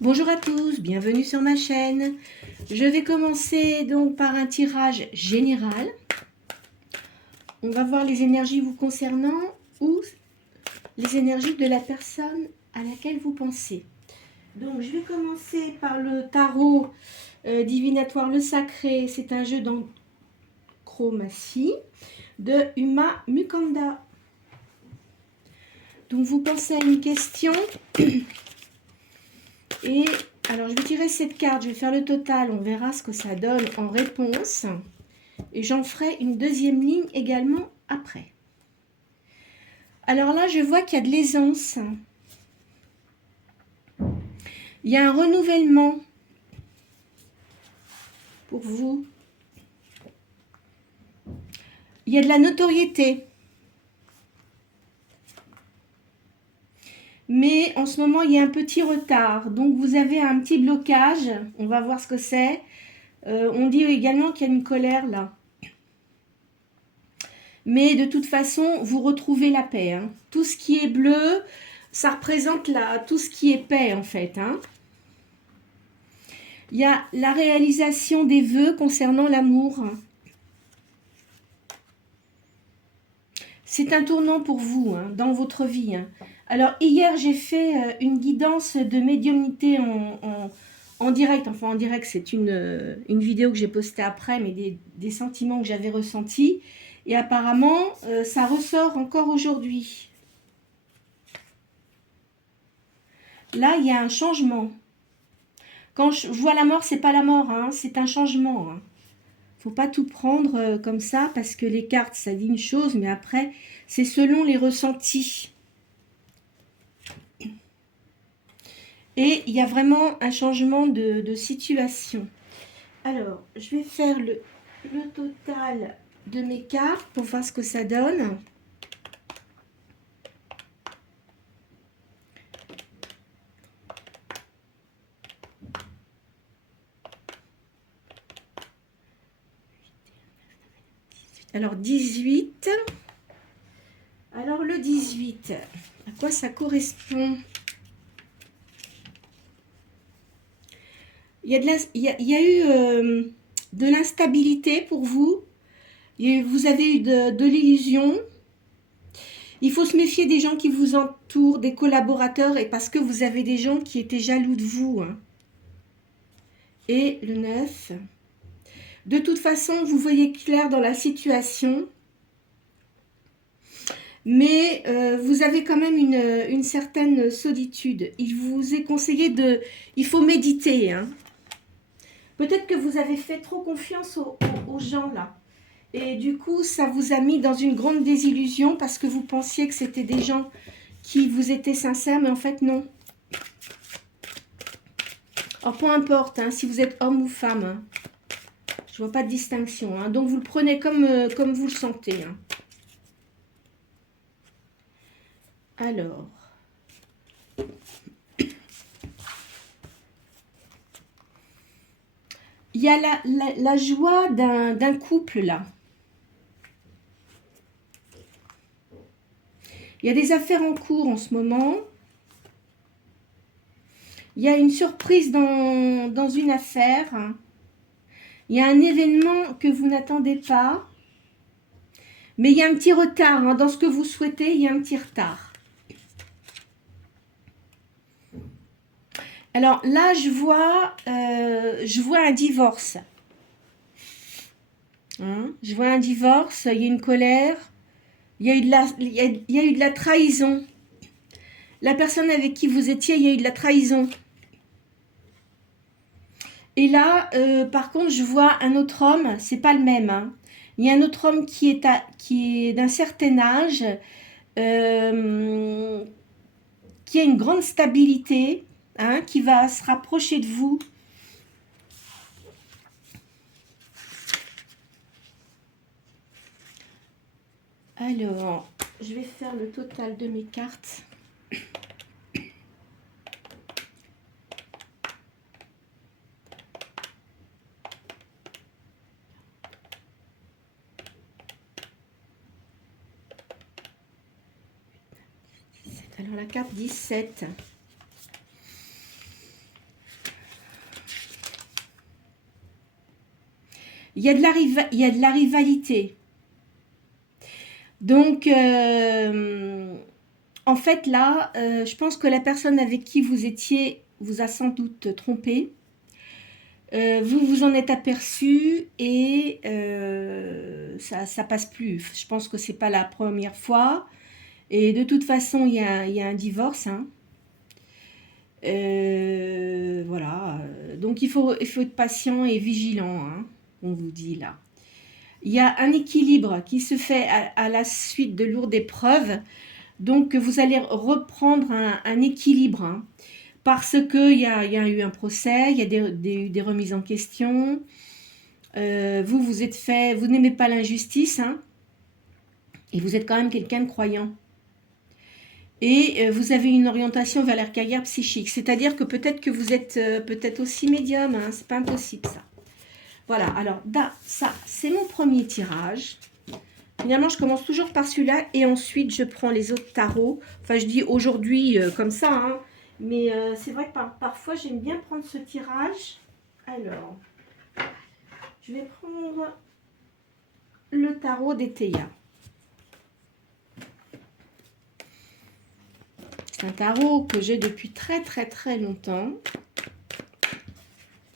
Bonjour à tous, bienvenue sur ma chaîne. Je vais commencer donc par un tirage général. On va voir les énergies vous concernant ou les énergies de la personne à laquelle vous pensez. Donc je vais commencer par le tarot divinatoire Le Sacré. C'est un jeu d'anchromatie de Uma Mukanda. Donc vous pensez à une question et alors je vais tirer cette carte, je vais faire le total, on verra ce que ça donne en réponse. Et j'en ferai une deuxième ligne également après. Alors là, je vois qu'il y a de l'aisance. Il y a un renouvellement pour vous. Il y a de la notoriété. Mais en ce moment, il y a un petit retard. Donc, vous avez un petit blocage. On va voir ce que c'est. On dit également qu'il y a une colère là. Mais de toute façon, vous retrouvez la paix. Hein. Tout ce qui est bleu, ça représente tout ce qui est paix en fait. Hein. Il y a la réalisation des vœux concernant l'amour. C'est un tournant pour vous hein, dans votre vie. Hein. Alors hier, j'ai fait une guidance de médiumnité en direct. Enfin, en direct, c'est une vidéo que j'ai postée après, mais des sentiments que j'avais ressentis. Et apparemment, ça ressort encore aujourd'hui. Là, il y a un changement. Quand je vois la mort, c'est pas la mort, hein, c'est un changement. Hein. Faut pas tout prendre comme ça parce que les cartes, ça dit une chose, mais après, c'est selon les ressentis. Et il y a vraiment un changement de situation. Alors, je vais faire le total de mes cartes pour voir ce que ça donne. Alors, 18. Alors, le 18, à quoi ça correspond ? Il y a eu de l'instabilité pour vous. Vous avez eu de l'illusion. Il faut se méfier des gens qui vous entourent, des collaborateurs, et parce que vous avez des gens qui étaient jaloux de vous. Hein. Et le 9. De toute façon, vous voyez clair dans la situation. Mais vous avez quand même une certaine solitude. Il vous est conseillé de... Il faut méditer. Hein. Peut-être que vous avez fait trop confiance aux gens là. Et du coup, ça vous a mis dans une grande désillusion parce que vous pensiez que c'était des gens qui vous étaient sincères, mais en fait non. Alors, peu importe, hein, si vous êtes homme ou femme, hein, je vois pas de distinction. Hein, donc, vous le prenez comme vous le sentez. Hein. Alors, il y a la joie d'un couple là. Il y a des affaires en cours en ce moment. Il y a une surprise dans une affaire. Il y a un événement que vous n'attendez pas. Mais il y a un petit retard. Hein, dans ce que vous souhaitez, il y a un petit retard. Alors là, je vois un divorce. Hein, je vois un divorce, il y a une colère, il y a eu de la trahison. La personne avec qui vous étiez, il y a eu de la trahison. Et là, par contre, je vois un autre homme, c'est pas le même. Hein. Il y a un autre homme qui est d'un certain âge, qui a une grande stabilité, hein, qui va se rapprocher de vous. Alors, je vais faire le total de mes cartes. Alors, la carte 17. Il y a de la rivalité. Donc, en fait, là, je pense que la personne avec qui vous étiez vous a sans doute trompé. Vous vous en êtes aperçu et ça passe plus. Je pense que c'est pas la première fois. Et de toute façon, il y a un divorce. Hein. Voilà. Donc, il faut être patient et vigilant, hein, on vous dit là. Il y a un équilibre qui se fait à la suite de lourdes épreuves. Donc, vous allez reprendre un équilibre. Hein, parce qu'il y a eu un procès, il y a des remises en question. Vous n'aimez pas l'injustice. Hein, et vous êtes quand même quelqu'un de croyant. Et vous avez une orientation vers la carrière psychique. C'est-à-dire que peut-être que vous êtes peut-être aussi médium. Hein, c'est pas impossible ça. Voilà, alors ça, c'est mon premier tirage. Finalement, je commence toujours par celui-là et ensuite, je prends les autres tarots. Enfin, je dis aujourd'hui comme ça, hein, mais c'est vrai que parfois, j'aime bien prendre ce tirage. Alors, je vais prendre le tarot d'Eteia. C'est un tarot que j'ai depuis très, très, très longtemps.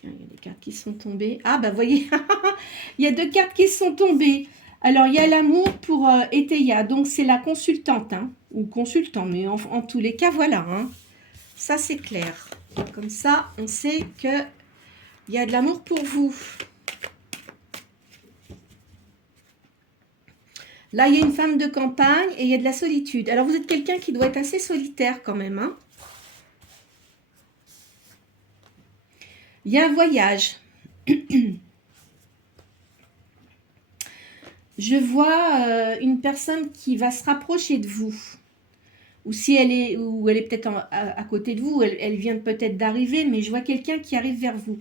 Tiens, il y a des cartes qui sont tombées. Ah, bah, voyez, il y a 2 cartes qui sont tombées. Alors, il y a l'amour pour Eteia. Donc, c'est la consultante, hein, ou consultant. Mais en tous les cas, voilà. Hein. Ça, c'est clair. Comme ça, on sait qu'il y a de l'amour pour vous. Là, il y a une femme de campagne et il y a de la solitude. Alors, vous êtes quelqu'un qui doit être assez solitaire quand même. Hein. Il y a un voyage. Je vois une personne qui va se rapprocher de vous. Ou si elle est peut-être à côté de vous, elle vient peut-être d'arriver, mais je vois quelqu'un qui arrive vers vous.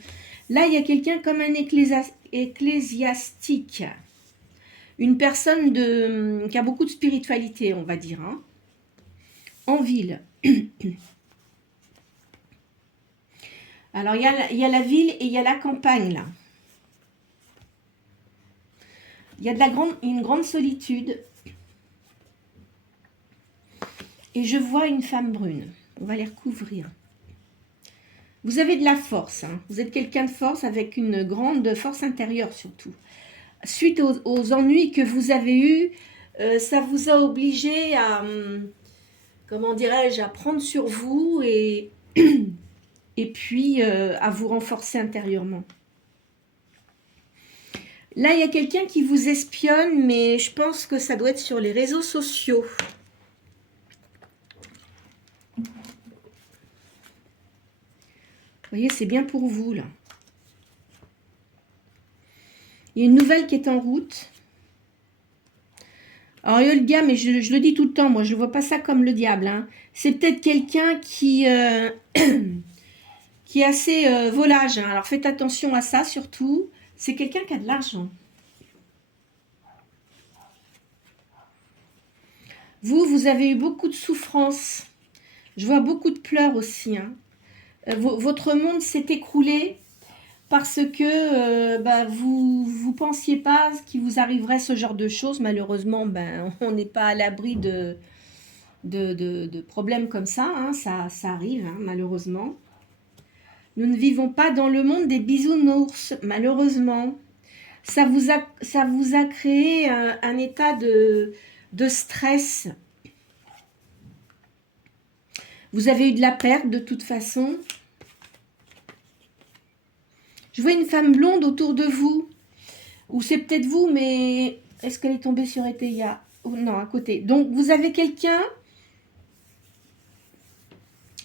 Là, il y a quelqu'un comme un ecclésiastique. Une personne qui a beaucoup de spiritualité, on va dire. Hein, en ville. Alors, il y a la ville et il y a la campagne, là. Il y a une grande solitude. Et je vois une femme brune. On va les recouvrir. Vous avez de la force. Hein. Vous êtes quelqu'un de force avec une grande force intérieure surtout. Suite aux ennuis que vous avez eus, ça vous a obligé à, comment dirais-je, à prendre sur vous et puis à vous renforcer intérieurement. Là, il y a quelqu'un qui vous espionne, mais je pense que ça doit être sur les réseaux sociaux. Vous voyez, c'est bien pour vous, là. Il y a une nouvelle qui est en route. Alors, Olga, mais je le dis tout le temps, moi, je ne vois pas ça comme le diable. Hein. C'est peut-être quelqu'un qui est assez volage. Hein. Alors, faites attention à ça, surtout. C'est quelqu'un qui a de l'argent. Vous avez eu beaucoup de souffrances. Je vois beaucoup de pleurs aussi. Hein. Votre monde s'est écroulé parce que vous pensiez pas qu'il vous arriverait ce genre de choses. Malheureusement, on n'est pas à l'abri de problèmes comme ça. Hein. Ça arrive, hein, malheureusement. Nous ne vivons pas dans le monde des bisounours, malheureusement. Ça vous a créé un état de stress. Vous avez eu de la perte de toute façon. Je vois une femme blonde autour de vous. Ou c'est peut-être vous, mais est-ce qu'elle est tombée sur Eteia? Non, à côté. Donc, vous avez quelqu'un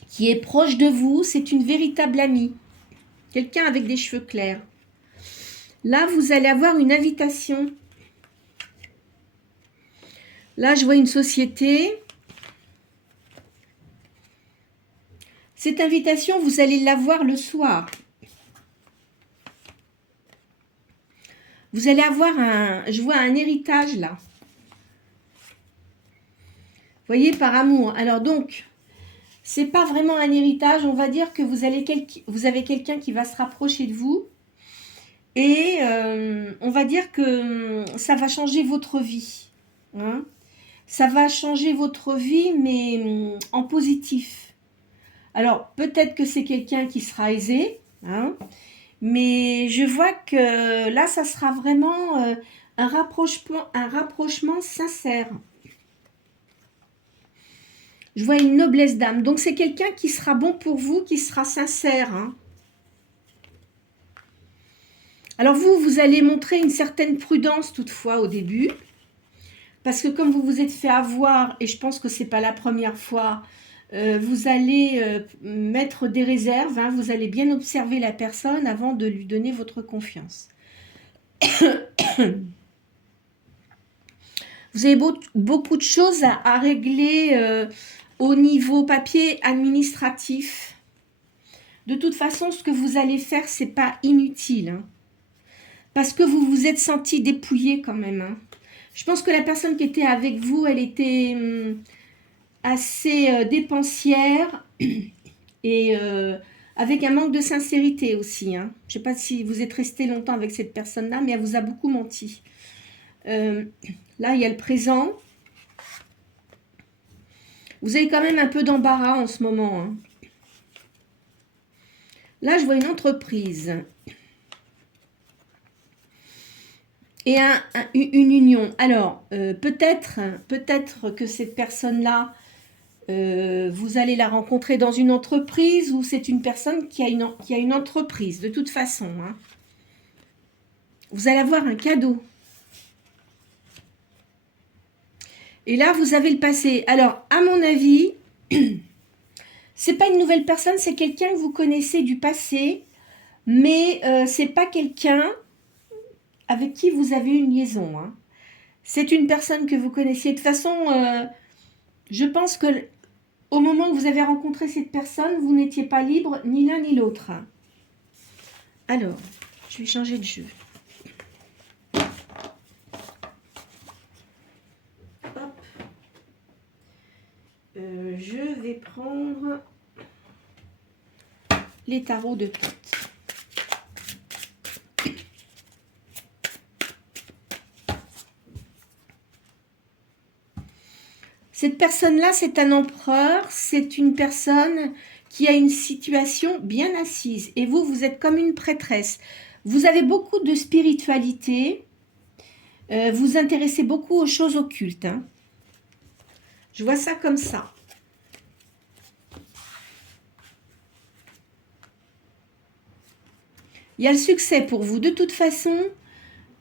qui est proche de vous. C'est une véritable amie. Quelqu'un avec des cheveux clairs. Là, vous allez avoir une invitation. Là, je vois une société. Cette invitation, vous allez l'avoir le soir. Vous allez avoir je vois un héritage là. Vous voyez, par amour. Alors donc, c'est pas vraiment un héritage. On va dire que vous avez quelqu'un qui va se rapprocher de vous Et on va dire que ça va changer votre vie. Hein. Ça va changer votre vie, mais en positif. Alors, peut-être que c'est quelqu'un qui sera aisé, hein, mais je vois que là, ça sera vraiment un rapprochement sincère. Je vois une noblesse d'âme. Donc, c'est quelqu'un qui sera bon pour vous, qui sera sincère. Hein. Alors, vous allez montrer une certaine prudence toutefois au début. Parce que comme vous vous êtes fait avoir, et je pense que ce n'est pas la première fois, vous allez mettre des réserves. Hein, vous allez bien observer la personne avant de lui donner votre confiance. Vous avez beaucoup de choses à régler au niveau papier administratif. De toute façon, ce que vous allez faire, c'est pas inutile. Hein, parce que vous vous êtes senti dépouillé quand même. Hein. Je pense que la personne qui était avec vous, elle était assez dépensière et avec un manque de sincérité aussi. Hein. Je ne sais pas si vous êtes resté longtemps avec cette personne-là, mais elle vous a beaucoup menti. Là, il y a le présent. Vous avez quand même un peu d'embarras en ce moment. Hein. Là, je vois une entreprise. Et une union. Alors, peut-être que cette personne-là, vous allez la rencontrer dans une entreprise ou c'est une personne qui a une entreprise, de toute façon. Hein. Vous allez avoir un cadeau. Et là, vous avez le passé. Alors, à mon avis, c'est pas une nouvelle personne, c'est quelqu'un que vous connaissez du passé, mais c'est pas quelqu'un avec qui vous avez une liaison. Hein. C'est une personne que vous connaissiez. De toute façon, je pense que au moment où vous avez rencontré cette personne, vous n'étiez pas libre ni l'un ni l'autre. Alors, je vais changer de jeu. Hop. Je vais prendre les tarots de tête. Cette personne-là, c'est un empereur, c'est une personne qui a une situation bien assise. Et vous, vous êtes comme une prêtresse. Vous avez beaucoup de spiritualité. Vous intéressez beaucoup aux choses occultes. Hein. Je vois ça comme ça. Il y a le succès pour vous. De toute façon,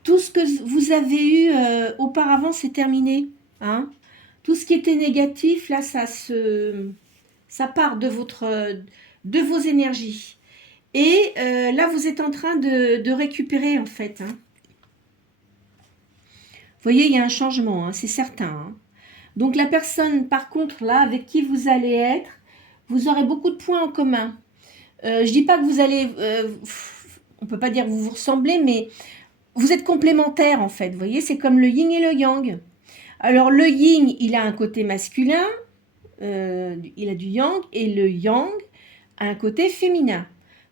tout ce que vous avez eu auparavant, c'est terminé. Hein. Tout ce qui était négatif, là, ça part de vos énergies. Et là, vous êtes en train de récupérer, en fait. Hein. Vous voyez, il y a un changement, hein, c'est certain. Hein. Donc, la personne, par contre, là, avec qui vous allez être, vous aurez beaucoup de points en commun. Je ne dis pas que vous allez... on ne peut pas dire que vous vous ressemblez, mais vous êtes complémentaires, en fait. Vous voyez, c'est comme le yin et le yang. Alors, le yin, il a un côté masculin, il a du yang, et le yang a un côté féminin.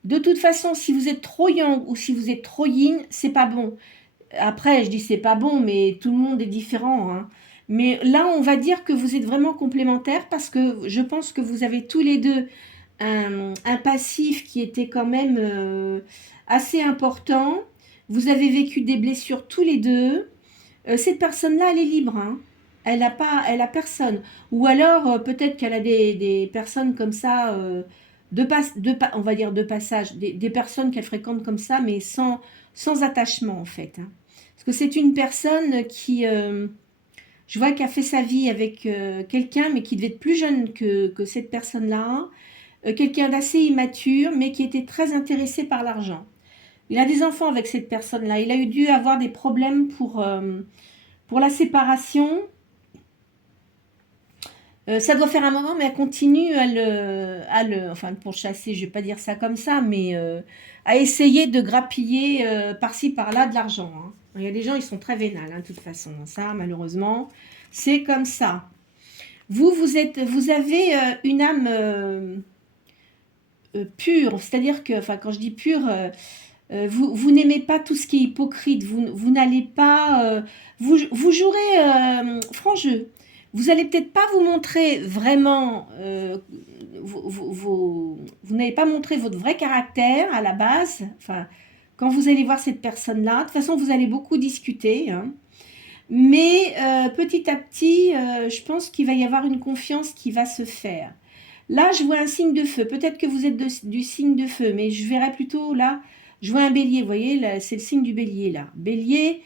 De toute façon, si vous êtes trop yang ou si vous êtes trop yin, c'est pas bon. Après, je dis c'est pas bon, mais tout le monde est différent. Hein. Mais là, on va dire que vous êtes vraiment complémentaires parce que je pense que vous avez tous les deux un passif qui était quand même assez important. Vous avez vécu des blessures tous les deux. Cette personne-là, elle est libre. Hein. Elle a personne. Ou alors, peut-être qu'elle a des personnes comme ça, on va dire de passage, des personnes qu'elle fréquente comme ça, mais sans attachement en fait. Hein. Parce que c'est une personne qui, je vois, qui a fait sa vie avec quelqu'un, mais qui devait être plus jeune que cette personne-là. Quelqu'un d'assez immature, mais qui était très intéressé par l'argent. Il a des enfants avec cette personne-là. Il a dû avoir des problèmes pour la séparation. Ça doit faire un moment, mais elle continue enfin pour chasser, je ne vais pas dire ça comme ça, mais à essayer de grappiller par-ci, par-là de l'argent. Hein. Il y a des gens, ils sont très vénales, hein, de toute façon. Ça, malheureusement, c'est comme ça. Vous avez une âme pure, c'est-à-dire que, enfin, quand je dis pure, Vous n'aimez pas tout ce qui est hypocrite. Vous n'allez pas... vous jouerez franc jeu. Vous n'allez peut-être pas vous montrer vraiment... vous n'allez pas montrer votre vrai caractère à la base. Enfin, quand vous allez voir cette personne-là, de toute façon, vous allez beaucoup discuter. Hein. Mais petit à petit, je pense qu'il va y avoir une confiance qui va se faire. Là, je vois un signe de feu. Peut-être que vous êtes du signe de feu, mais je verrais plutôt là... Je vois un bélier, vous voyez, c'est le signe du bélier, là. Bélier,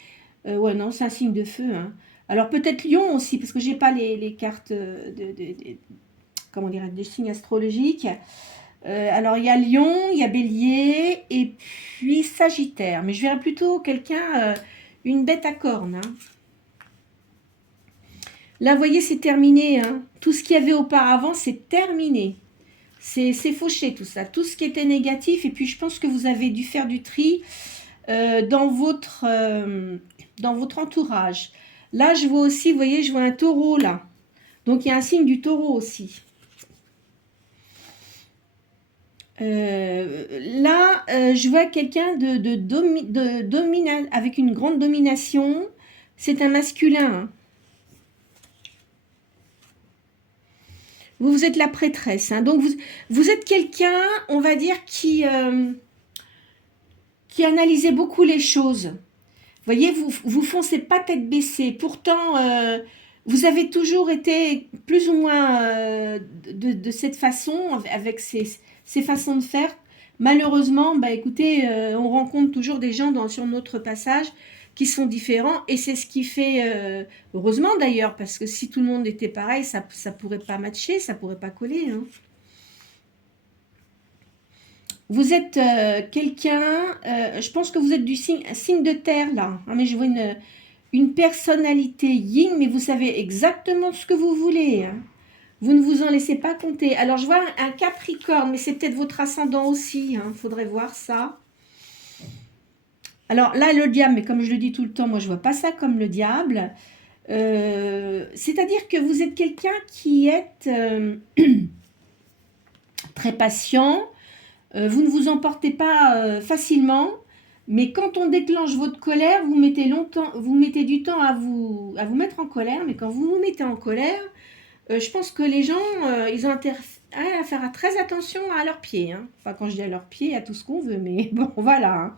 ouais, non, c'est un signe de feu. Hein. Alors, peut-être lion aussi, parce que je n'ai pas les cartes comment dirais, des signes astrologiques. Alors, il y a lion, il y a bélier, et puis sagittaire. Mais je verrais plutôt quelqu'un, une bête à cornes. Hein. Là, vous voyez, c'est terminé. Hein. Tout ce qu'il y avait auparavant, c'est terminé. C'est fauché tout ça, tout ce qui était négatif. Et puis je pense que vous avez dû faire du tri dans votre entourage. Là, je vois aussi, vous voyez, je vois un taureau là. Donc il y a un signe du taureau aussi. Là, je vois quelqu'un avec une grande domination. C'est un masculin. Hein. Vous êtes la prêtresse. Hein. Donc, vous êtes quelqu'un, on va dire, qui analysait beaucoup les choses. Vous voyez, vous foncez pas tête baissée. Pourtant, vous avez toujours été plus ou moins de cette façon, avec ces façons de faire. Malheureusement, bah, écoutez, on rencontre toujours des gens sur notre passage qui sont différents, et c'est ce qui fait, heureusement d'ailleurs, parce que si tout le monde était pareil, ça pourrait pas matcher, ça pourrait pas coller. Hein. Vous êtes quelqu'un, je pense que vous êtes du signe de terre là, hein, mais je vois une personnalité yin, mais vous savez exactement ce que vous voulez. Hein. Vous ne vous en laissez pas compter. Alors je vois un capricorne, mais c'est peut-être votre ascendant aussi, hein, faudrait voir ça. Alors là, le diable, mais comme je le dis tout le temps, moi je vois pas ça comme le diable. C'est-à-dire que vous êtes quelqu'un qui est très patient, vous ne vous emportez pas facilement, mais quand on déclenche votre colère, vous mettez du temps à vous mettre en colère, mais quand vous vous mettez en colère, je pense que les gens, ils ont intérêt à faire très attention à leurs pieds. Hein. Enfin, quand je dis à leurs pieds, à tout ce qu'on veut, mais bon, voilà. Hein.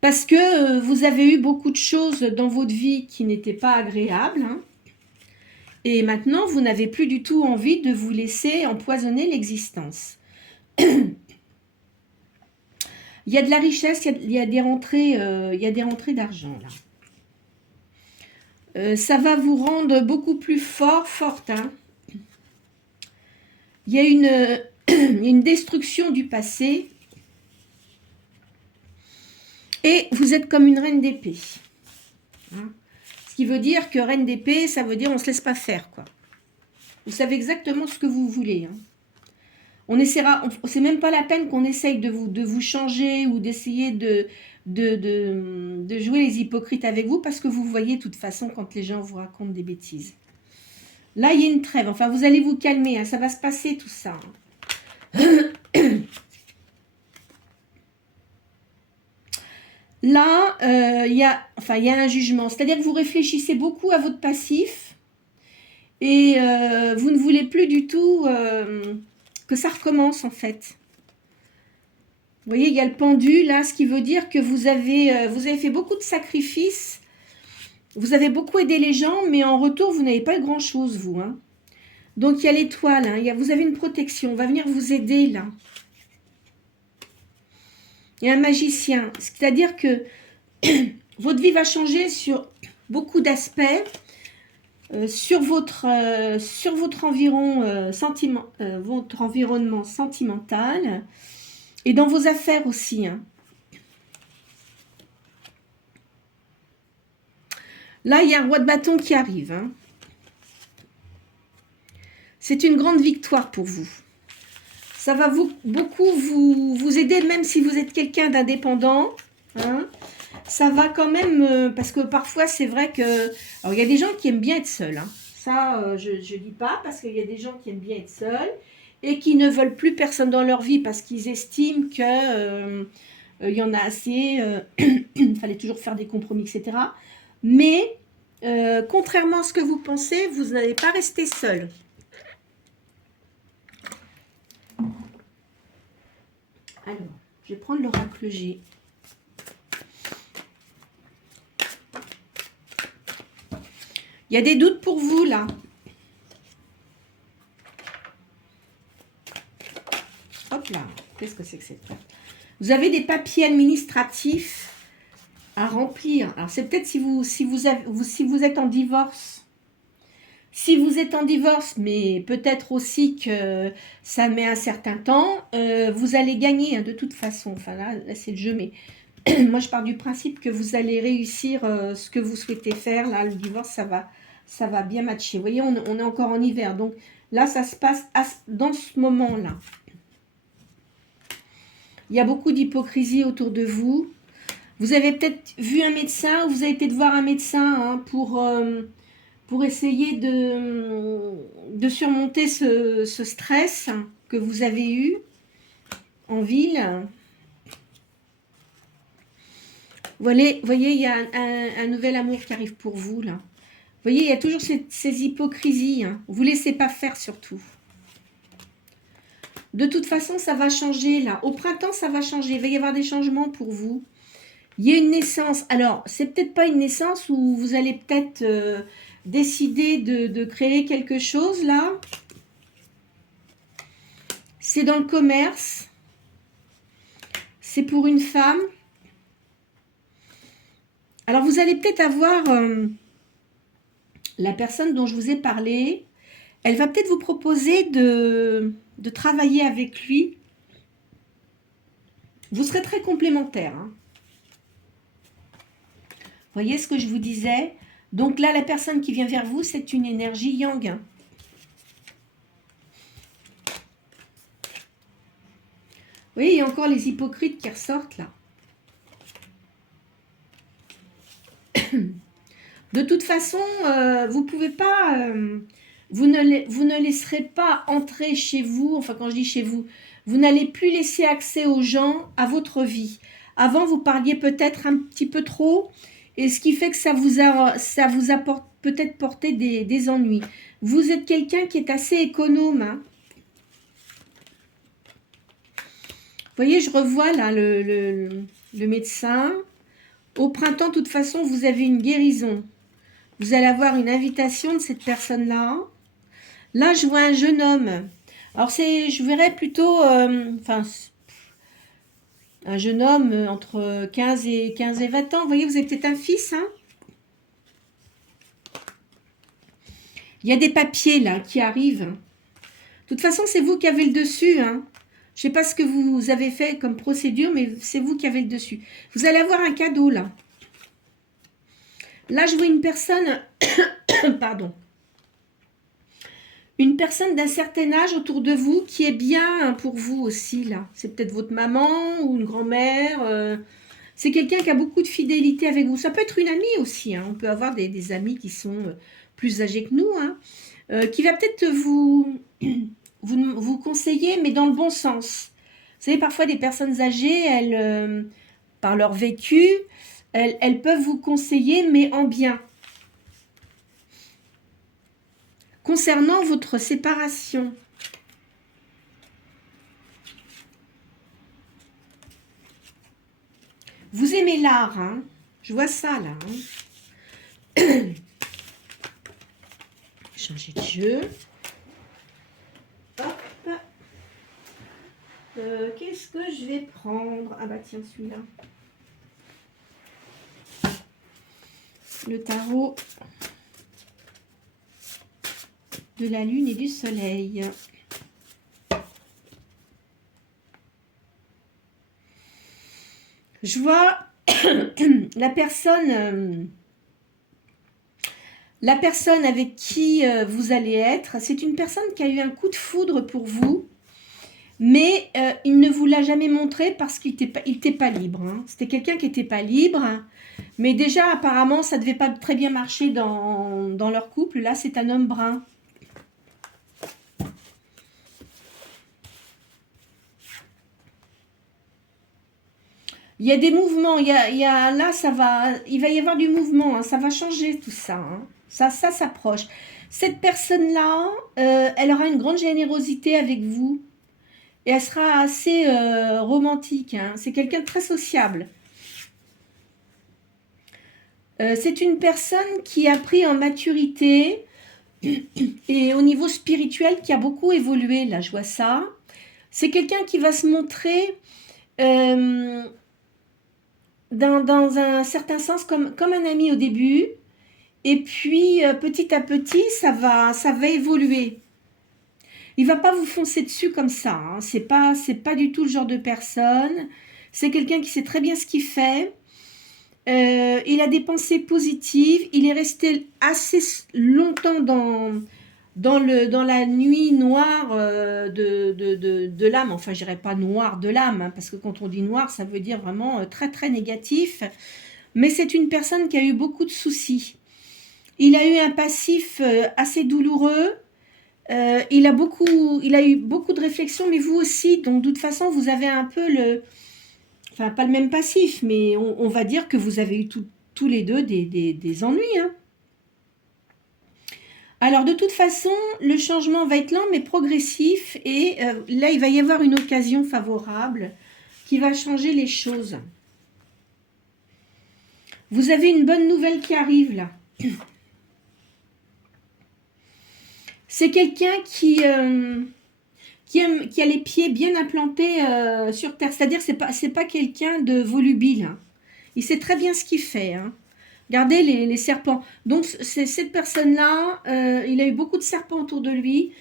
Parce que vous avez eu beaucoup de choses dans votre vie qui n'étaient pas agréables. Hein. Et maintenant, vous n'avez plus du tout envie de vous laisser empoisonner l'existence. Il y a de la richesse, il y a des rentrées d'argent là. Ça va vous rendre beaucoup plus forte. Hein. Il y a une destruction du passé. Et vous êtes comme une reine d'épée. Hein. Ce qui veut dire que reine d'épée, ça veut dire on ne se laisse pas faire, quoi. Vous savez exactement ce que vous voulez. Hein. C'est même pas la peine qu'on essaye de vous changer ou d'essayer de jouer les hypocrites avec vous, parce que vous voyez de toute façon quand les gens vous racontent des bêtises. Là, il y a une trêve. Enfin, vous allez vous calmer. Hein. Ça va se passer tout ça. Hein. Là, il y a un jugement. C'est-à-dire que vous réfléchissez beaucoup à votre passif et vous ne voulez plus du tout que ça recommence, en fait. Vous voyez, il y a le pendu, là, ce qui veut dire que vous avez fait beaucoup de sacrifices. Vous avez beaucoup aidé les gens, mais en retour, vous n'avez pas eu grand-chose, vous. Hein. Donc, il y a l'étoile. Hein, vous avez une protection. On va venir vous aider, là. Il y a un magicien, c'est-à-dire que votre vie va changer sur beaucoup d'aspects, sur votre environnement sentimental et dans vos affaires aussi. Hein. Là, il y a un roi de bâton qui arrive. Hein. C'est une grande victoire pour vous. Ça va beaucoup vous aider, même si vous êtes quelqu'un d'indépendant. Hein. Ça va quand même, parce que parfois, c'est vrai que... Alors, il y a des gens qui aiment bien être seuls. Hein. Ça, je ne dis pas, parce qu'il y a des gens qui aiment bien être seuls. et qui ne veulent plus personne dans leur vie parce qu'ils estiment que il y en a assez, il fallait toujours faire des compromis, etc. Mais contrairement à ce que vous pensez, vous n'allez pas rester seul. Alors, je vais prendre l'oracle G. Il y a des doutes pour vous, là. Hop là, qu'est-ce que c'est que cette carte? Vous avez des papiers administratifs à remplir. Alors, c'est peut-être si vous êtes en divorce. Si vous êtes en divorce, mais peut-être aussi que ça met un certain temps, vous allez gagner hein, de toute façon. Enfin, là c'est le jeu, mais moi, je pars du principe que vous allez réussir ce que vous souhaitez faire. Là, le divorce, ça va bien matcher. Vous voyez, on est encore en hiver. Donc, là, ça se passe dans ce moment-là. Il y a beaucoup d'hypocrisie autour de vous. Vous avez peut-être vu un médecin ou vous avez peut-être voir un médecin hein, pour essayer de surmonter ce stress que vous avez eu en ville. Vous voyez, il y a un nouvel amour qui arrive pour vous, là. Vous voyez, il y a toujours ces hypocrisies. Hein. Vous ne laissez pas faire, surtout. De toute façon, ça va changer, là. Au printemps, ça va changer. Il va y avoir des changements pour vous. Il y a une naissance. Alors, c'est peut-être pas une naissance où vous allez peut-être décider de créer quelque chose, là. C'est dans le commerce. C'est pour une femme. Alors, vous allez peut-être avoir la personne dont je vous ai parlé. Elle va peut-être vous proposer de travailler avec lui. Vous serez très complémentaires. Hein. Vous voyez ce que je vous disais? Donc là, la personne qui vient vers vous, c'est une énergie yang. Hein. Vous voyez, il y a encore les hypocrites qui ressortent là. De toute façon, vous pouvez pas, vous ne laisserez pas entrer chez vous, enfin quand je dis chez vous, vous n'allez plus laisser accès aux gens à votre vie. Avant, vous parliez peut-être un petit peu trop, et ce qui fait que ça vous a peut-être porté des ennuis. Vous êtes quelqu'un qui est assez économe. Hein. Vous voyez, je revois là le médecin. Au printemps, de toute façon, vous avez une guérison. Vous allez avoir une invitation de cette personne-là. Là, je vois un jeune homme. Alors, je verrais plutôt, enfin, un jeune homme entre 15 et 20 ans. Vous voyez, vous avez peut-être un fils, hein? Il y a des papiers, là, qui arrivent. De toute façon, c'est vous qui avez le dessus, hein? Je ne sais pas ce que vous avez fait comme procédure, mais c'est vous qui avez le dessus. Vous allez avoir un cadeau, là. Là, je vois une personne, pardon, une personne d'un certain âge autour de vous qui est bien pour vous aussi, là. C'est peut-être votre maman ou une grand-mère. C'est quelqu'un qui a beaucoup de fidélité avec vous. Ça peut être une amie aussi. Hein. On peut avoir des amis qui sont plus âgés que nous, hein, qui va peut-être vous conseiller, mais dans le bon sens. Vous savez, parfois, des personnes âgées, elles, par leur vécu, elles peuvent vous conseiller, mais en bien. Concernant votre séparation, vous aimez l'art, hein? Je vois ça, là. Hein? Changer de jeu. Hop. Qu'est-ce que je vais prendre? Ah bah tiens, celui-là. Le tarot de la lune et du soleil. Je vois la personne avec qui vous allez être. C'est une personne qui a eu un coup de foudre pour vous, mais il ne vous l'a jamais montré parce qu'il n'était pas libre. Hein. C'était quelqu'un qui n'était pas libre, mais déjà apparemment ça ne devait pas très bien marcher dans leur couple. Là, c'est un homme brun. Il y a des mouvements, là, il va y avoir du mouvement, hein, ça va changer tout ça. Hein. Ça s'approche. Cette personne-là, elle aura une grande générosité avec vous. Et elle sera assez romantique. Hein. C'est quelqu'un de très sociable. C'est une personne qui a pris en maturité et au niveau spirituel qui a beaucoup évolué. Là, je vois ça. C'est quelqu'un qui va se montrer dans un certain sens comme un ami au début. Et puis, petit à petit, ça va évoluer. Il va pas vous foncer dessus comme ça. Hein. C'est pas du tout le genre de personne. C'est quelqu'un qui sait très bien ce qu'il fait. Il a des pensées positives. Il est resté assez longtemps dans la nuit noire de l'âme. Enfin, je dirais pas noire de l'âme, hein, parce que quand on dit noir, ça veut dire vraiment très très négatif. Mais c'est une personne qui a eu beaucoup de soucis. Il a eu un passif assez douloureux. Il a eu beaucoup de réflexions, mais vous aussi. Donc, de toute façon, vous avez un peu enfin, pas le même passif, mais on va dire que vous avez eu tous les deux des ennuis. Hein. Alors, de toute façon, le changement va être lent, mais progressif. Et là, il va y avoir une occasion favorable qui va changer les choses. Vous avez une bonne nouvelle qui arrive, là. C'est quelqu'un qui a les pieds bien implantés sur terre. C'est-à-dire que c'est pas quelqu'un de volubile. Hein. Il sait très bien ce qu'il fait. Hein. Regardez les serpents. Donc, cette personne-là, il a eu beaucoup de serpents autour de lui.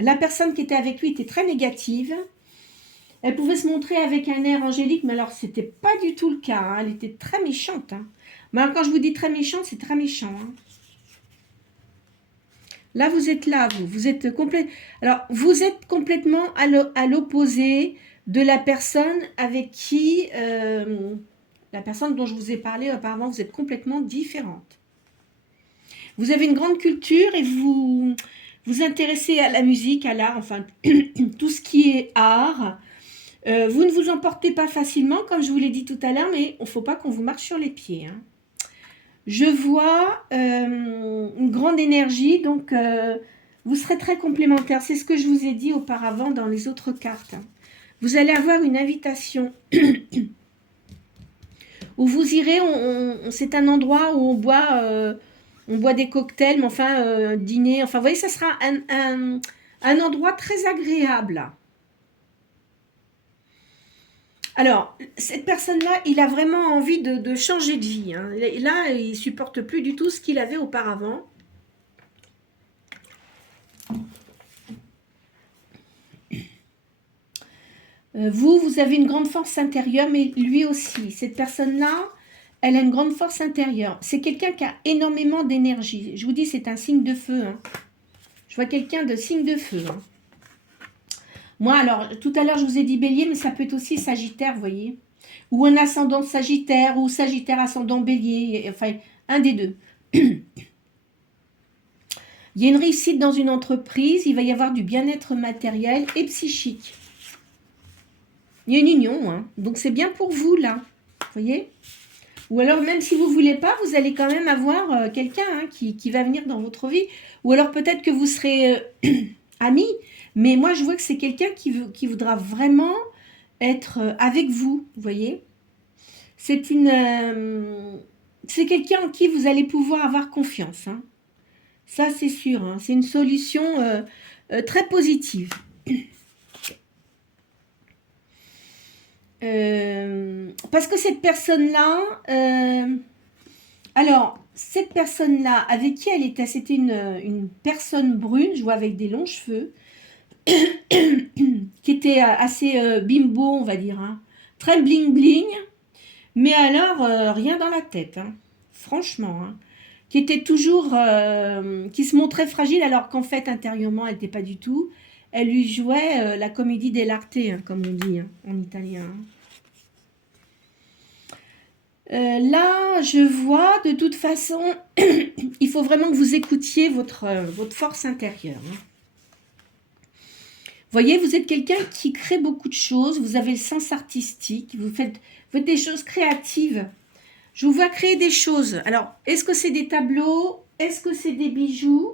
La personne qui était avec lui était très négative. Elle pouvait se montrer avec un air angélique, mais alors, c'était pas du tout le cas. Hein. Elle était très méchante. Hein. Mais alors, quand je vous dis très méchante, c'est très méchant. Hein. Là, vous êtes là, vous êtes Alors, vous êtes complètement à l'opposé de la personne avec qui, la personne dont je vous ai parlé auparavant, vous êtes complètement différente. Vous avez une grande culture et vous vous intéressez à la musique, à l'art, enfin, tout ce qui est art. Vous ne vous emportez pas facilement, comme je vous l'ai dit tout à l'heure, mais il ne faut pas qu'on vous marche sur les pieds. Hein. Je vois une grande énergie, donc vous serez très complémentaires. C'est ce que je vous ai dit auparavant dans les autres cartes. Vous allez avoir une invitation où vous irez, c'est un endroit où on boit des cocktails, mais enfin, dîner, enfin, vous voyez, ça sera un endroit très agréable. Alors, cette personne-là, il a vraiment envie de changer de vie. Hein. Là, il ne supporte plus du tout ce qu'il avait auparavant. Vous avez une grande force intérieure, mais lui aussi. Cette personne-là, elle a une grande force intérieure. C'est quelqu'un qui a énormément d'énergie. Je vous dis, c'est un signe de feu. Hein. Je vois quelqu'un de signe de feu. Hein. Moi, alors, tout à l'heure, je vous ai dit bélier, mais ça peut être aussi sagittaire, vous voyez. Ou un ascendant sagittaire, ou sagittaire ascendant bélier, enfin, un des deux. Il y a une réussite dans une entreprise, il va y avoir du bien-être matériel et psychique. Il y a une union, hein. Donc c'est bien pour vous, là, vous voyez. Ou alors, même si vous ne voulez pas, vous allez quand même avoir quelqu'un hein, qui va venir dans votre vie. Ou alors peut-être que vous serez amis, mais moi, je vois que c'est quelqu'un qui voudra vraiment être avec vous, vous voyez. C'est quelqu'un en qui vous allez pouvoir avoir confiance. Hein. Ça, c'est sûr. Hein. C'est une solution très positive. Parce que cette personne-là... alors, cette personne-là, avec qui elle était, c'était une personne brune, je vois avec des longs cheveux, qui était assez bimbo, on va dire, hein. Très bling-bling, mais alors rien dans la tête, hein. Franchement, hein. Qui était toujours, qui se montrait fragile, alors qu'en fait, intérieurement, elle n'était pas du tout. Elle lui jouait la comédie dell'arte, hein, comme on dit hein, en italien. Là, je vois, de toute façon, il faut vraiment que vous écoutiez votre force intérieure. Hein. voyez, vous êtes quelqu'un qui crée beaucoup de choses, vous avez le sens artistique, vous faites des choses créatives. Je vous vois créer des choses. Alors, est-ce que c'est des tableaux? Est-ce que c'est des bijoux?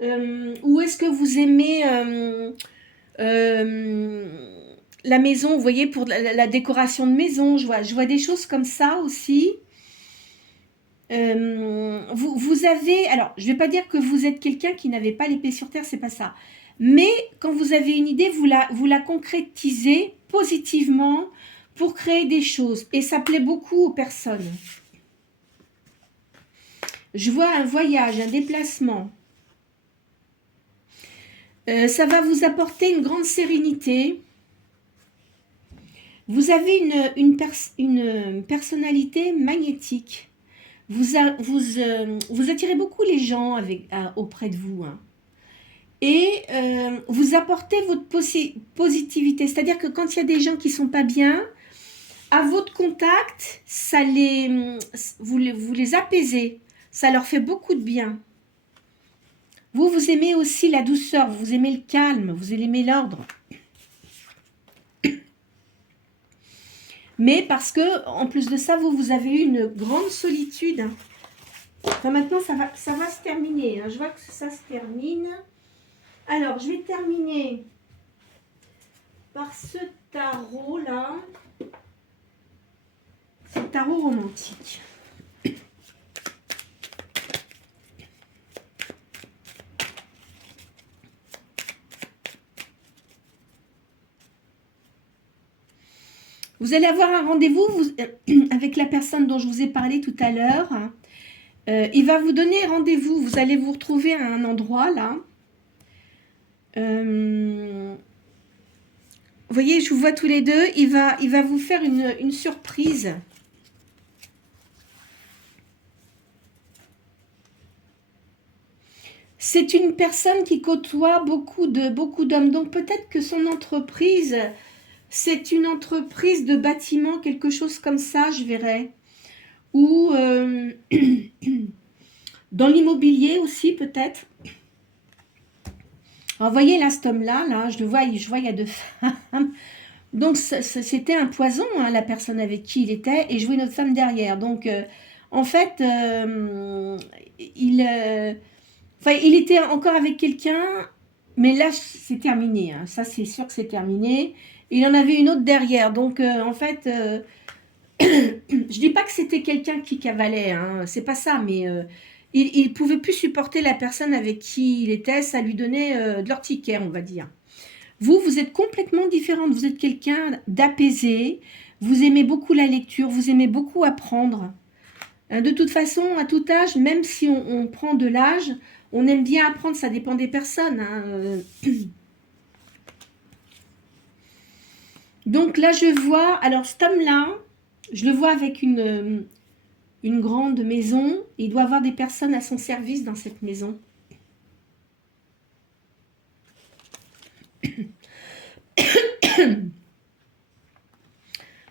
Ou est-ce que vous aimez la maison, vous voyez, pour la décoration de maison? Je vois des choses comme ça aussi. Vous avez, alors je ne vais pas dire que vous êtes quelqu'un qui n'avait pas les pieds sur terre, c'est pas ça. Mais quand vous avez une idée, vous la concrétisez positivement pour créer des choses. Et ça plaît beaucoup aux personnes. Je vois un voyage, un déplacement. Ça va vous apporter une grande sérénité. Vous avez une personnalité magnétique. Vous attirez beaucoup les gens auprès de vous. Hein. Et vous apportez votre positivité. C'est-à-dire que quand il y a des gens qui ne sont pas bien, à votre contact, vous les apaisez. Ça leur fait beaucoup de bien. Vous aimez aussi la douceur, vous aimez le calme, vous aimez l'ordre. Mais parce que, en plus de ça, vous avez eu une grande solitude. Enfin, maintenant, ça va se terminer. Hein. Je vois que ça se termine. Alors, je vais terminer par ce tarot-là. C'est le tarot romantique. Vous allez avoir un rendez-vous avec la personne dont je vous ai parlé tout à l'heure. Il va vous donner rendez-vous. Vous allez vous retrouver à un endroit, là. Vous voyez, je vous vois tous les deux. Il va vous faire une surprise. C'est une personne qui côtoie beaucoup d'hommes. Donc, peut-être que son entreprise... C'est une entreprise de bâtiment, quelque chose comme ça, je verrais. Ou dans l'immobilier aussi, peut-être. Alors, vous voyez, là, cet homme-là, là, je vois, il y a deux femmes. Donc, c'était un poison, hein, la personne avec qui il était, et je vois une autre femme derrière. Donc, en fait, il était encore avec quelqu'un, mais là, c'est terminé. Hein. Ça, c'est sûr que c'est terminé. Il en avait une autre derrière. Donc, en fait, je dis pas que c'était quelqu'un qui cavalait. Hein, c'est pas ça, mais il pouvait plus supporter la personne avec qui il était. Ça lui donnait de l'urticaire, on va dire. Vous êtes complètement différente. Vous êtes quelqu'un d'apaisé. Vous aimez beaucoup la lecture. Vous aimez beaucoup apprendre. De toute façon, à tout âge, même si on prend de l'âge, on aime bien apprendre. Ça dépend des personnes. Hein. Donc là, je vois, alors cet homme-là, je le vois avec une grande maison. Il doit avoir des personnes à son service dans cette maison.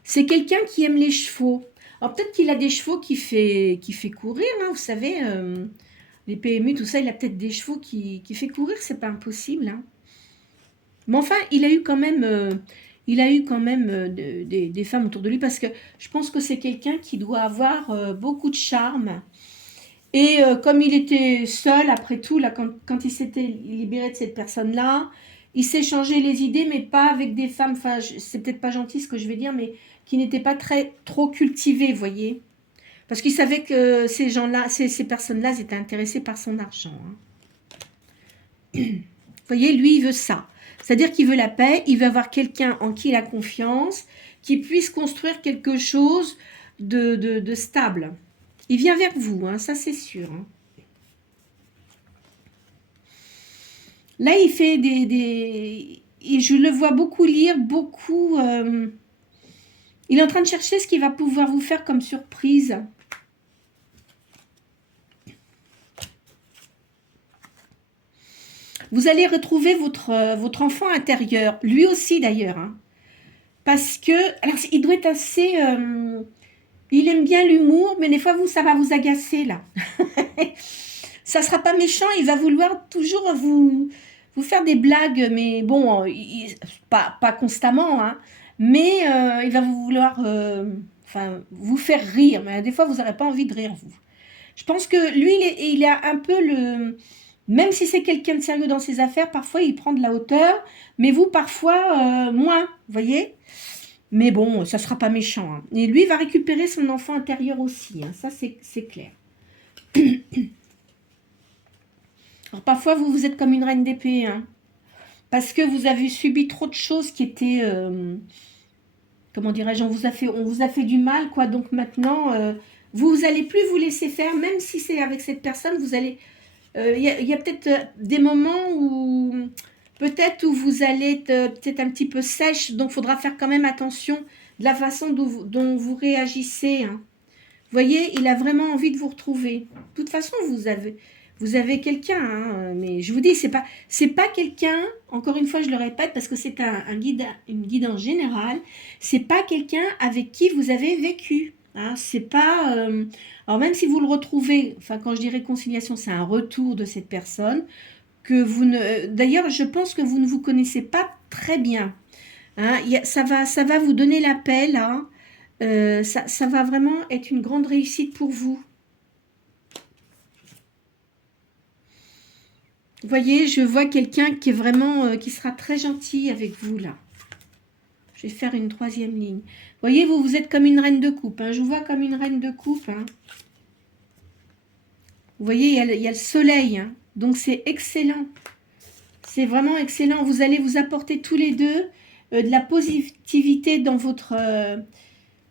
C'est quelqu'un qui aime les chevaux. Alors peut-être qu'il a des chevaux qui fait courir, hein, vous savez, les PMU, tout ça, il a peut-être des chevaux qui fait courir, c'est pas impossible. Hein. Mais enfin, il a eu quand même... des femmes autour de lui parce que je pense que c'est quelqu'un qui doit avoir beaucoup de charme. Et comme il était seul, après tout, là, quand il s'était libéré de cette personne-là, il s'est changé les idées, mais pas avec des femmes, enfin, c'est peut-être pas gentil ce que je vais dire, mais qui n'étaient pas trop cultivées, vous voyez. Parce qu'il savait que ces gens-là, ces personnes-là étaient intéressées par son argent. Hein. Vous voyez, lui, il veut ça. C'est-à-dire qu'il veut la paix, il veut avoir quelqu'un en qui il a confiance, qui puisse construire quelque chose de stable. Il vient vers vous, hein, ça c'est sûr. Hein. Là, il fait je le vois beaucoup lire, beaucoup... il est en train de chercher ce qu'il va pouvoir vous faire comme surprise. Vous allez retrouver votre enfant intérieur, lui aussi d'ailleurs. Hein. Parce que, alors il doit être assez... il aime bien l'humour, mais des fois, ça va vous agacer là. Ça ne sera pas méchant, il va vouloir toujours vous vous faire des blagues, mais bon, pas constamment, hein, mais il va vous vouloir enfin, vous faire rire. Mais des fois, vous n'aurez pas envie de rire, vous. Je pense que lui, il a un peu le... Même si c'est quelqu'un de sérieux dans ses affaires, parfois il prend de la hauteur, mais vous, parfois, moins, vous voyez. Mais bon, ça sera pas méchant, hein. Et lui va récupérer son enfant intérieur aussi, hein. Ça, c'est clair. Alors parfois, vous êtes comme une reine d'épée, hein, parce que vous avez subi trop de choses qui étaient... comment dirais-je, on vous a fait du mal, quoi. Donc maintenant, vous allez plus vous laisser faire, même si c'est avec cette personne, vous allez... Il y a peut-être des moments où... Peut-être où vous allez être peut-être un petit peu sèche, donc il faudra faire quand même attention de la façon dont vous réagissez, hein. Vous voyez, il a vraiment envie de vous retrouver. De toute façon, vous avez quelqu'un, hein, mais je vous dis, c'est pas quelqu'un, encore une fois, je le répète, parce que c'est un guide, une guidance générale, c'est pas quelqu'un avec qui vous avez vécu. Hein, c'est pas... alors même si vous le retrouvez, enfin quand je dis réconciliation, c'est un retour de cette personne, que vous ne... D'ailleurs, je pense que vous ne vous connaissez pas très bien. Hein, ça va vous donner la paix, là. Ça va vraiment être une grande réussite pour vous. Vous voyez, je vois quelqu'un qui est vraiment, qui sera très gentil avec vous, là. Je vais faire une troisième ligne. Vous voyez, vous êtes comme une reine de coupe, hein. Je vous vois comme une reine de coupe, hein. Vous voyez, il y a le soleil, hein. Donc c'est excellent. C'est vraiment excellent. Vous allez vous apporter tous les deux de la positivité dans votre,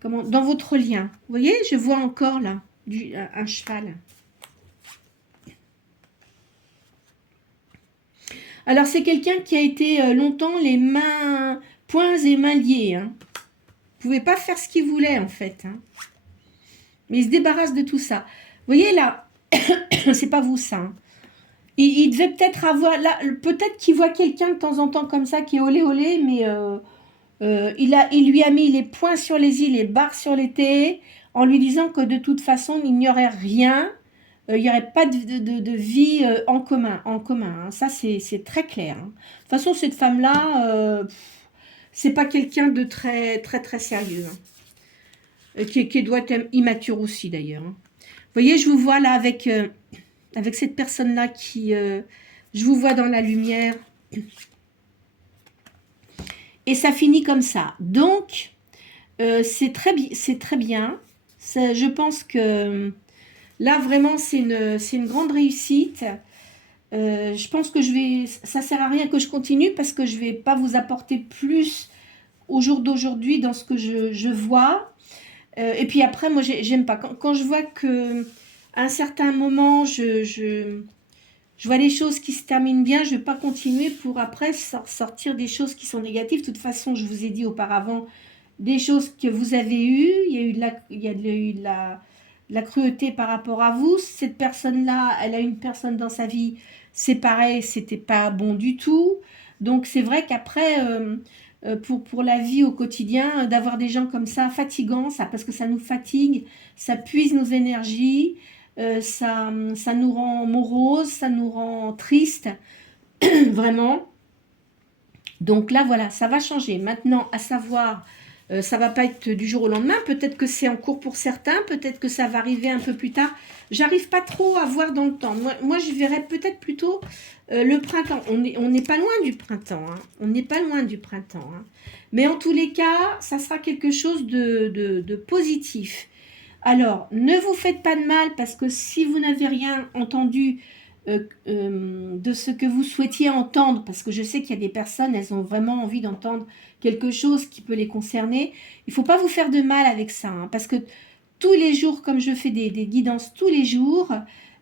dans votre lien. Vous voyez, je vois encore là un cheval. Alors c'est quelqu'un qui a été longtemps les mains, poings et mains liés, hein. Vous pouvez pas faire ce qu'il voulait en fait, hein. Mais il se débarrasse de tout ça. Vous voyez là, c'est pas vous ça, hein. Il devait peut-être avoir là, peut-être qu'il voit quelqu'un de temps en temps comme ça qui est olé olé, mais il lui a mis les poings sur les i, les barres sur les t, en lui disant que de toute façon il n'y aurait rien, il n'y aurait pas de vie en commun, hein. Ça c'est très clair, hein. De toute façon cette femme là, c'est pas quelqu'un de très très très sérieux, hein. Qui doit être immature aussi d'ailleurs, hein. Vous voyez, je vous vois là avec cette personne-là qui... je vous vois dans la lumière. Et ça finit comme ça. Donc, c'est très bien. Je pense que là, vraiment, c'est une grande réussite. Je pense que ça ne sert à rien que je continue parce que je ne vais pas vous apporter plus au jour d'aujourd'hui dans ce que je vois. Et puis après, moi, j'aime pas. Quand je vois que à un certain moment, je vois les choses qui se terminent bien, je ne vais pas continuer pour après sortir des choses qui sont négatives. De toute façon, je vous ai dit auparavant, des choses que vous avez eues, il y a eu de la cruauté par rapport à vous. Cette personne-là, elle a une personne dans sa vie, c'est pareil, c'était pas bon du tout. Donc c'est vrai qu'après, pour la vie au quotidien, d'avoir des gens comme ça, fatigants, parce que ça nous fatigue, ça puise nos énergies, ça nous rend morose, ça nous rend triste, vraiment. Donc là, voilà, ça va changer. Maintenant, à savoir, ça va pas être du jour au lendemain. Peut-être que c'est en cours pour certains, peut-être que ça va arriver un peu plus tard. J'arrive pas trop à voir dans le temps. Moi je verrais peut-être plutôt le printemps. On n'est pas loin du printemps, hein. On n'est pas loin du printemps, hein. Mais en tous les cas, ça sera quelque chose de positif. Alors, ne vous faites pas de mal parce que si vous n'avez rien entendu de ce que vous souhaitiez entendre, parce que je sais qu'il y a des personnes, elles ont vraiment envie d'entendre quelque chose qui peut les concerner, il ne faut pas vous faire de mal avec ça, hein, parce que tous les jours, comme je fais des guidances tous les jours,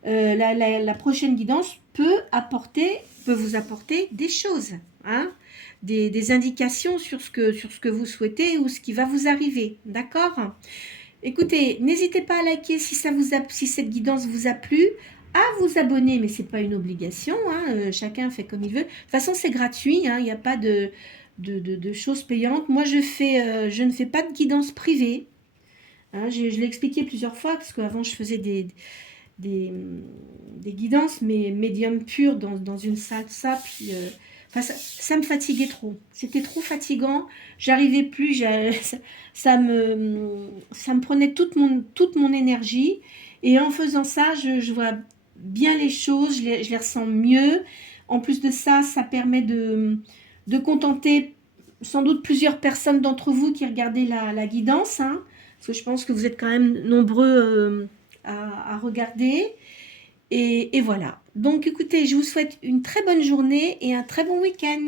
la prochaine guidance peut vous apporter des choses, hein, des indications sur ce que vous souhaitez ou ce qui va vous arriver, d'accord ? Écoutez, n'hésitez pas à liker si cette guidance vous a plu, à vous abonner, mais ce n'est pas une obligation, hein, chacun fait comme il veut. De toute façon, c'est gratuit, hein, il n'y a pas de choses payantes. Moi, je ne fais pas de guidance privée. Hein, je l'ai expliqué plusieurs fois, parce qu'avant, je faisais des guidances, mais médium pur dans une salsa, puis enfin, ça me fatiguait trop. C'était trop fatigant. J'arrivais plus, ça me prenait toute mon énergie. Et en faisant ça, je vois bien les choses, je les ressens mieux. En plus de ça, ça permet de contenter sans doute plusieurs personnes d'entre vous qui regardaient la guidance, hein, parce que je pense que vous êtes quand même nombreux à regarder. Et voilà. Donc écoutez, je vous souhaite une très bonne journée et un très bon week-end.